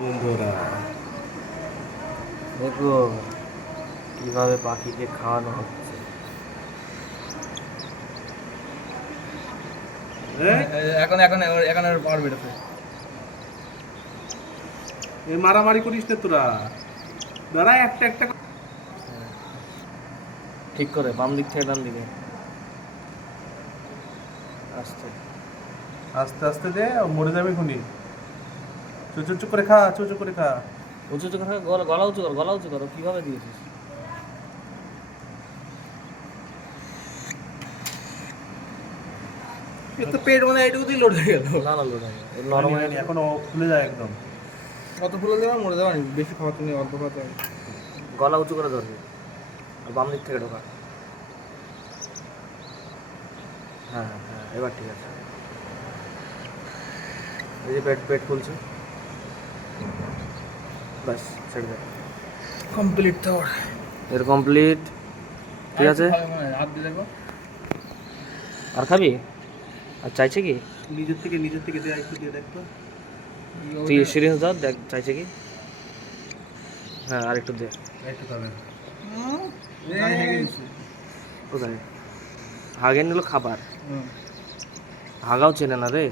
বন্ধুরা দেখো কিভাবে পাখিকে খাওয়ানো হচ্ছে। এখন এখন এখন আর পাওয়ার বেরোছে। এ মারামারি করিস না তোরা, দাঁড়া একটা একটা ঠিক করে বাম দিক থেকে ডান দিকে আস্তে আস্তে আস্তে দে, মরে যাবে খুনি। চুচু করে খা, চুচু করে খা। উঁচু উঁচু করে গলা উঁচু করো, গলা উঁচু করো। কিভাবে দিয়েছিস? এ তো পেট মানে এইটুকু দিয়ে লোড হয়ে গেল। না না লোড নরম হয়ে হয়নি, এখনো ফুলে যায় একদম। অত ফুলে দেওয়া মরে যাওয়া বেশি খাওয়াতে নেই, অল্প খাওয়াতে হবে। গলা উঁচু করে ধরবি আর বাম দিক থেকে ঢোকা। হ্যাঁ হ্যাঁ হ্যাঁ, এবার ঠিক আছে। এই যে পেট পেট খুলছে, ব্যাস ছেড়ে দে। কমপ্লিট তো এর কমপ্লিট। ঠিক আছে, হাত দিয়ে দেখো। আর খাবি? আর চাইছে কি? নিজের থেকে দে, একটু দিয়ে দেখতো। তুই সিরিঞ্জ ধর, দেখ চাইছে কি। হ্যাঁ আর একটু দে। একটু খাবে। কোথায় হাগেন নিল খাবার? হাগাও চেনে না রে।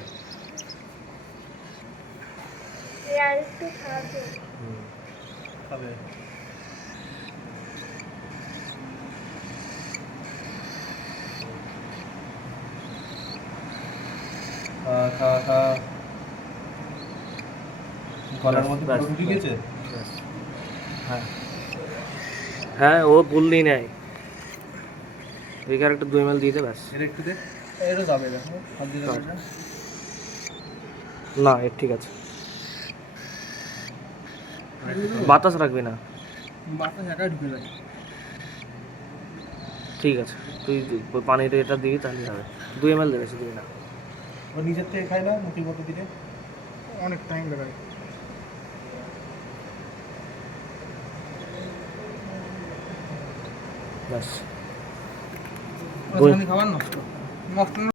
খাবে। খা খা খা। গলার মধ্যে ব্যাস, পুরো ঢুকে গেছে। হ্যাঁ হ্যাঁ, ও বললেই নেয়। এই ক্যারেক্টার 2 ml দিয়ে দে ব্যাস। এর একটু দে। এটা যাবে দেখো, হাত দিয়ে দেখো এটা। না এর ঠিক আছে, বাতাস রাখবি না। বাতাস একাই ঢুকে যায়। ঠিক আছে, তুই পানির এটা দিবি তাহলে হবে। 2 ml দেবে, শুধু না। ও নিজের থেকে খাই না, মুখের মতো দিলে। অনেক টাইম লাগায়। ব্যাস খাবার নষ্ট নষ্ট